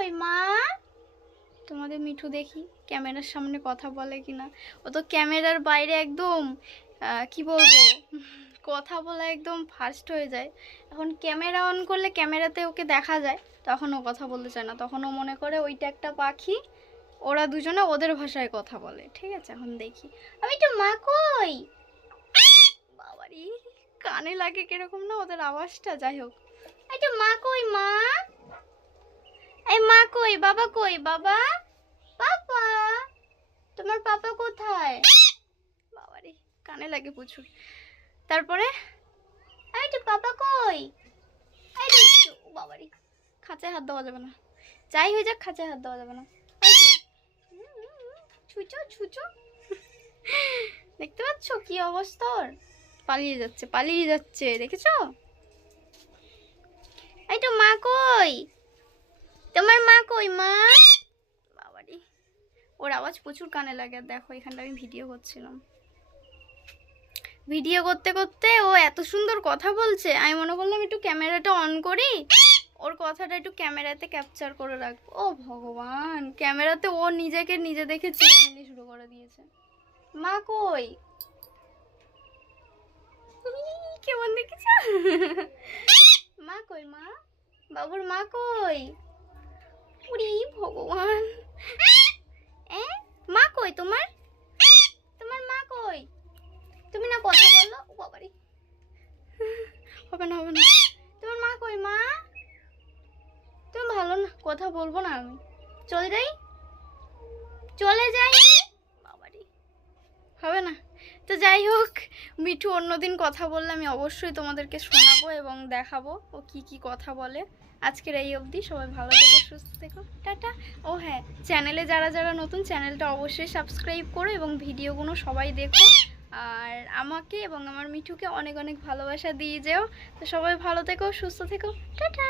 কই মা? তোমাদের মিঠু দেখি ক্যামেরার সামনে কথা বলে কিনা। ও তো ক্যামেরার বাইরে একদম কি বলবো, কথা বলা একদম ফার্স্ট হয়ে যায়। এখন ক্যামেরা অন করলে ক্যামেরাতে ওকে দেখা যায়, তখন ও কথা বলতে চায় না, তখন ও মনে করে ওইটা একটা পাখি, ওরা দুজনে ওদের ভাষায় কথা বলে। ঠিক আছে, এখন দেখি। আমি তো মা কই, বাবারি কানে লাগে কিরকম না ওদের আওয়াজটা। যাই হোক, এই তো মা কই মা, এই মা কই, বাবা কই, বাবা পাপা, তোমার পাপা কোথায়? বাবারে কানে লাগে প্রচুর। তারপরে এই তো পাপা কই, এই তো বাবারে খাঁচায় হাত দেওয়া যাবে না, যাই হয়ে যাক খাঁচায় হাত দেওয়া যাবে না। ছুঁচো ছুঁচো, দেখতে পাচ্ছ কি অবস্থা ওর? পালিয়ে যাচ্ছে পালিয়ে যাচ্ছে, দেখেছো? এই তো মা কই, তোমার মা কই মা? বাবারে ওর আওয়াজ প্রচুর কানে লাগে। আর দেখো এখানটা আমি ভিডিও করছিলাম, ভিডিও করতে করতে ও এত সুন্দর কথা বলছে, আমি মনে করলাম একটু ক্যামেরাটা অন করি, ওর কথাটা একটু ক্যামেরাতে ক্যাপচার করে রাখবো। ও ভগবান, ক্যামেরাতে ও নিজেকে নিজে দেখে চিল্লামিল্লি শুরু করে দিয়েছে। মা কই, কেমন দেখেছ? মা কই মা, বাবুর মা কই? উরি ভগবান, মা কই তোমার, তোমার মা কই? তুমি না কথা বলো। ও বাবারে, হবে না হবে না। তোমার মা কই মা? তুমি ভালো না, কথা বলবো না আমি, চলে যাই চলে যাই। বাবারে হবে না। তো যাই হোক, মিঠু অন্যদিন কথা বললে আমি অবশ্যই তোমাদেরকে শোনাবো এবং দেখাবো ও কি কি কথা বলে। আজকের এই অবধি, সবাই ভালো থেকো সুস্থ থেকো, টাটা। ও হ্যাঁ, চ্যানেলে যারা যারা নতুন, চ্যানেলটা অবশ্যই সাবস্ক্রাইব করো এবং ভিডিওগুলো সবাই দেখো। আর আমাকে এবং আমার মিঠুকে অনেক অনেক ভালোবাসা দিয়ে যেও। তো সবাই ভালো থেকো সুস্থ থেকো, টাটা।